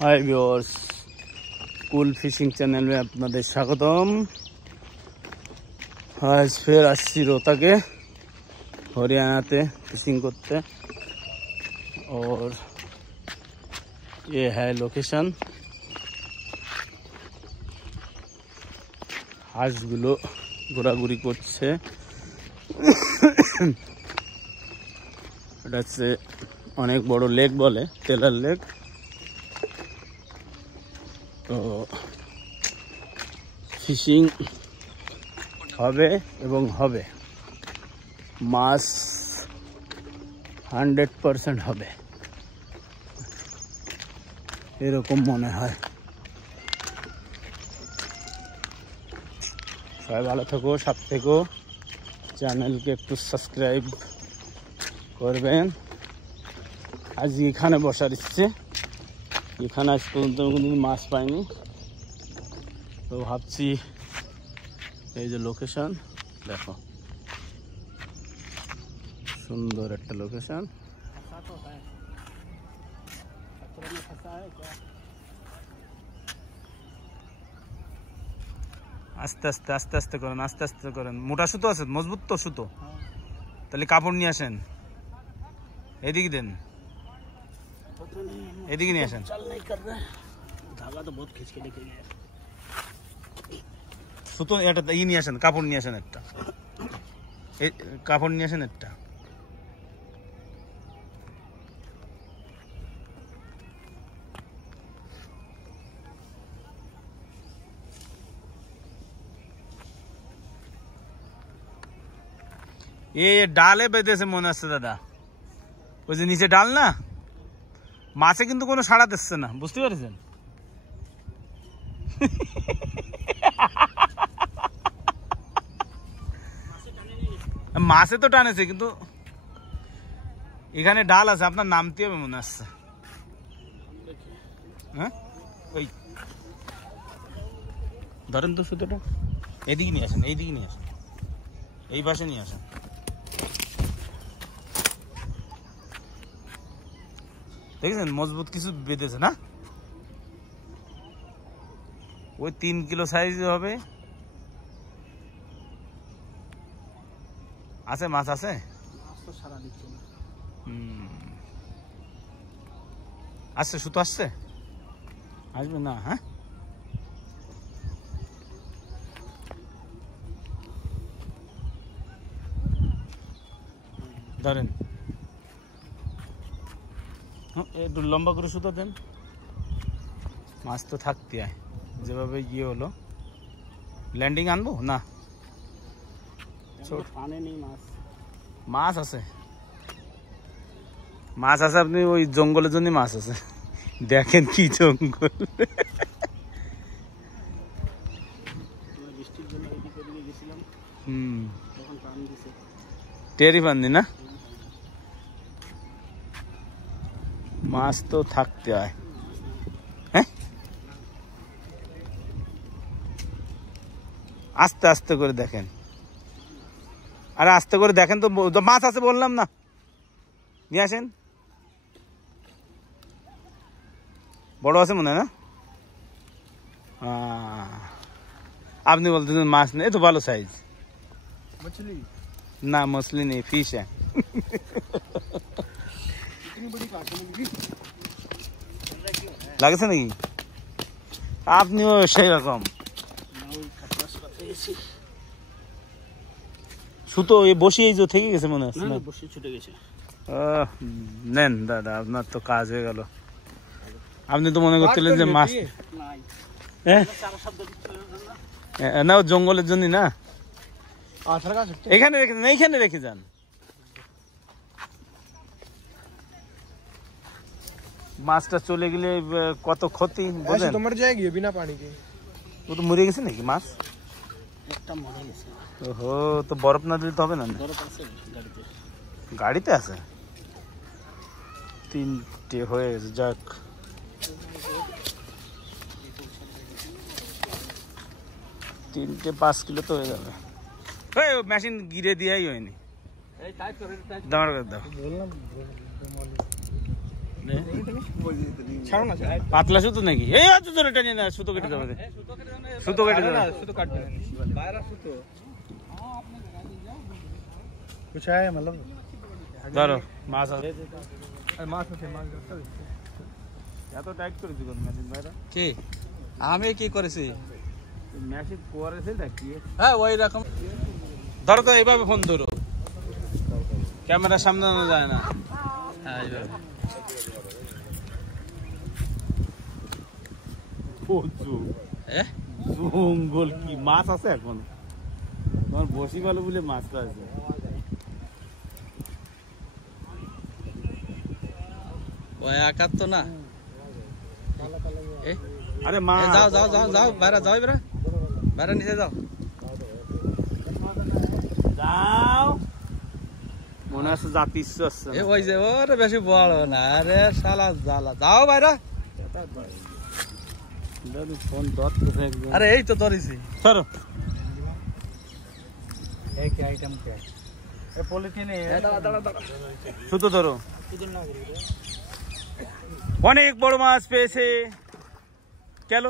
हाय viewers, cool fishing channel में आपनादेर स्वागतम। आज फिर आसছি रोहतके हरियाणाते फिशिंग करते और ये है लोकेशन। হাঁসগুলো ঘোরাঘুরি করছে। এটা হচ্ছে অনেক বড় লেক, বলে টেলার লেক। তো ফিশিং হবে এবং হবে, মাছ 100% হবে এরকম মনে হয়। সবাই ভালো থেকো, সাথে থেকো, চ্যানেলকে একটু সাবস্ক্রাইব করবেন। আজ এখানে বসার ইচ্ছে, এখানে আজ পর্যন্ত কোনোদিন মাছ পাইনি, তো ভাবছি এই যে লোকেশন দেখো, সুন্দর একটা লোকেশন। আস্তে আস্তে আস্তে আস্তে করেন, আস্তে আস্তে করেন। মোটা সুতো আছে, মজবুত তো সুতো, তাহলে কাপড় নিয়ে আসেন, এদিকে দেন, এদিকে নিয়ে আসেন। সুতো এটা নিয়ে আসেন, কাপড় নিয়ে আসেন একটা, কাপড় নিয়ে আসেন একটা। ये डाले बेঁধেছে মনে হচ্ছে দাদা, ওই যে নিচে ডাল না, মাছে কিন্তু কোনো সাড়া দিচ্ছে না, বুঝতে পারছেন? মাছে তো টানেছে, কিন্তু এখানে ডাল আছে, আপনার নামতে হবে মনে হচ্ছে। হ্যাঁ, ওই ধরেন তো সুতোটা, এদিকে নিয়ে আসেন, এইদিকে নিয়ে আসেন, এই পাশে নিয়ে আসেন। দেখেছেন মজবুত কিছু বেঁধেছে না? ওই 3 কিলো সাইজ হবে। আছে মাছ, আছে, আসছে সুতো, আসছে, আসবে না? হ্যাঁ, ধরেন একটু লম্বা করে সুতো দেন, মাছ তো থাকতে হয়। যেভাবে গিয়ে হলো ল্যান্ডিং আনবো না, মাছ আছে, মাছ আছে। আপনি ওই জঙ্গলের জন্য মাছ আছে, দেখেন কি জঙ্গল। টেরি পাননি না, মাছ তো থাকতে হয়। হ্যাঁ, আস্তে আস্তে করে দেখেন, আরে আস্তে করে দেখেন তো, মাছ আছে বললাম না, নিয়ে আসেন। বড় আছে মনে হয় না? আপনি বলতেছেন মাছ নেই, তো ভালো সাইজ। না मछली नहीं, फिश है। লাগছে নাকি? আপনিও সেই রকম সুতো বসিয়ে থেকে গেছে মনে হচ্ছে, ছুটে গেছে। নেন দাদা, আপনার তো কাজ হয়ে গেল। আপনি তো মনে করছিলেন যে মাছ না, জঙ্গলের জন্য না, এখানে রেখে যান, এইখানে রেখে যান। মাছটা চলে গেলে কত ক্ষতি, তোমার জায়গায় বিনা পানি কে ও তো মরে গেছে নাকি মাছ? একটা মরে গেছে। ওহো, তো বরফ না দিলে তো হবে না। বরফ আছে গাড়িতে, গাড়িতে আছে। 3টে হয়ে গেছে, যাক। তিনটে 5 কিলো তো হয়ে যাবে। মেশিন গিরে দিয়াই হয়নি, দাঁড় করে দাও। ছাড়ো না পাতলা সুতো নাকি এই তো ধরে টানিয়ে না সুতো কেটে যাবে সুতো কেটে যাবে সুতো কাটবে বাইরে সুতো कुछ है मतलब ধরো মাছ আছে মাছ আছে মাছ ধরতে এত টাইট করেছি কোন মেশিন ভাইরা কি আমি কি করেছি মেশিন করেছে নাকি হ্যাঁ ওই রকম ধরো তো এইভাবে ফোন ধরো ক্যামেরার সামনে আনা যায় না হ্যাঁ এইভাবে জঙ্গল কি মাছ আছে এখন তোমার বসি ভালো বলে মাছটা আছে ওই আকার তো না আরে মা যাও যাও যাও যাও বাইরে যাও এবারে বাইরে নিচে যাও যাও মনে আছে জাতি আসছে এ ওই যে ওরে বেশি বড় না আরে শালা জ্বালা যাও বাইরে ফোন ধর তো একদম আরে এই তো ধরেছি সরো एक आइटम क्या है ये पॉलिथीन है সুতো ধরো অনেক বড় মাছ পেয়েছে গেল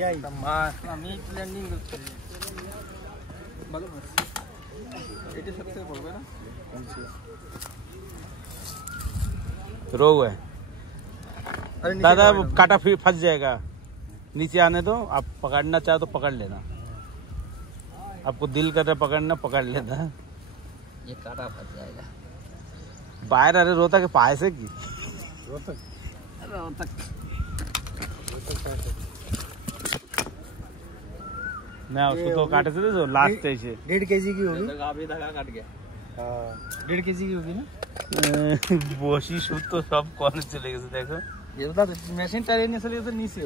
यही মাছ আমি ল্যান্ডিং করছি ভালো মাছ এটা সবথেকে বড় না रोग है दादा काटा फंस जाएगा नीचे आने दो आप पकड़ना चाहो तो पकड़ लेना आपको दिल कर रहा पकड़ना पकड़ लेना ये काटा फंस जाएगा बाहर अरे रोता के पाए से की मैं उसको तो काटे थे जो लास्ट से 1.5 केजी की होगी अभी धागा काट गया हाँ 1.5 केजी की होगी ना বসি সুত তো সব কনে চলে গেছে দেখো ये तो मशीन टायर नहीं चली तो नीचे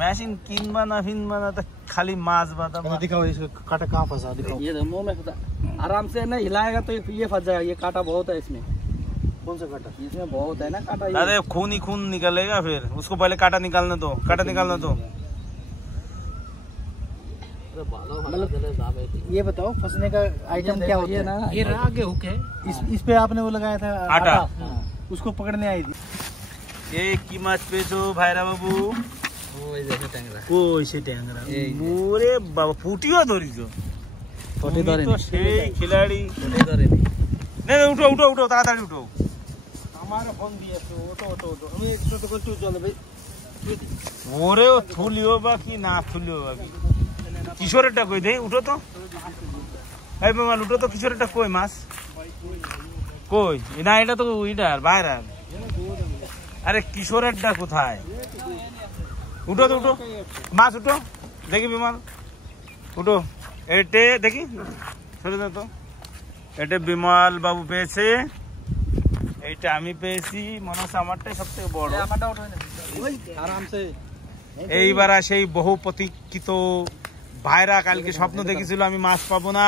মেশিন কিনবা না ফিনবা না তা খালি মাছ বাদা दिखाओ इसको काटा कहाँ फंसा दिखाओ ये तो मुंह में फंसा आराम से नहीं हिलाएगा तो ये फंस जाएगा ये काटा बहुत है इसमें कौन सा काटा इसमें बहुत है ना काटा अरे खून ही खून निकलेगा फिर उसको पहले काटा निकालने दो काटा निकालने दो मतलब ये बताओ फंसने का आइटम क्या होता है ना ये आगे हुक है इस पे आपने वो लगाया था आटा। उसको पकड़ने आई थी ये की মাছ পেয়েছো ভাইরা বাবু ওই দেখো ট্যাংরা কই সে ট্যাংরা এই যে। ওরে বাবা পুটিও ধরিছো ফটে তুমি ধরেনি। তো সেই খিলাড়ি ওটাই ধরেনি নে নে, উঠো উঠো উঠো তাড়াতাড়ি উঠো हमारा फोन दिया तो ओटो हम एक छोटे को चल भाई ওরে ও থুলিও বা কি না থুলিও বা কি কিশোরেরটা কই দেই উঠো তো এই মামা উঠো তো কিশোরেরটা কই মাছ কই না এটা তো ওইটার বাইরে আরে কিশোরেরটা কোথায় উঠো তো উঠো মাছ উঠো দেখি বিমান উঠো এটে দেখি ছেড়ে দে তো এটা বিমল বাবু পেয়েছে এইটা আমি পেয়েছি মনে হচ্ছে আমারটাই সবথেকে বড় আমারটা ওঠে না আরাম से এইবার সেই বহু প্রতীক্ষিত ভাইরা কালকে স্বপ্ন দেখেছিল আমি মাছ পাবো না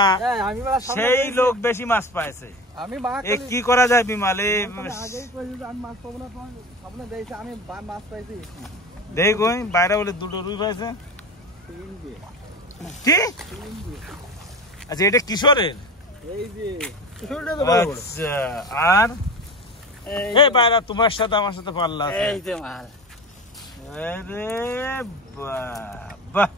আমি সেই লোক বেশি মাছ পাইছে আমি মা এ কি করা যায় বিমাল এ আগেই কইছি আমি মাছ পাবো না তোমার স্বপ্ন দেখছি আমি মাছ পাইছি দেখ কই বাইরে বলে দুটো রুই পাইছে কি আচ্ছা এটা কিশোরের এই যে আচ্ছা আর এই বাইরা তোমার সাথে আমার সাথে পাল্লা আছে এই যে মাল আরে বাহ বাহ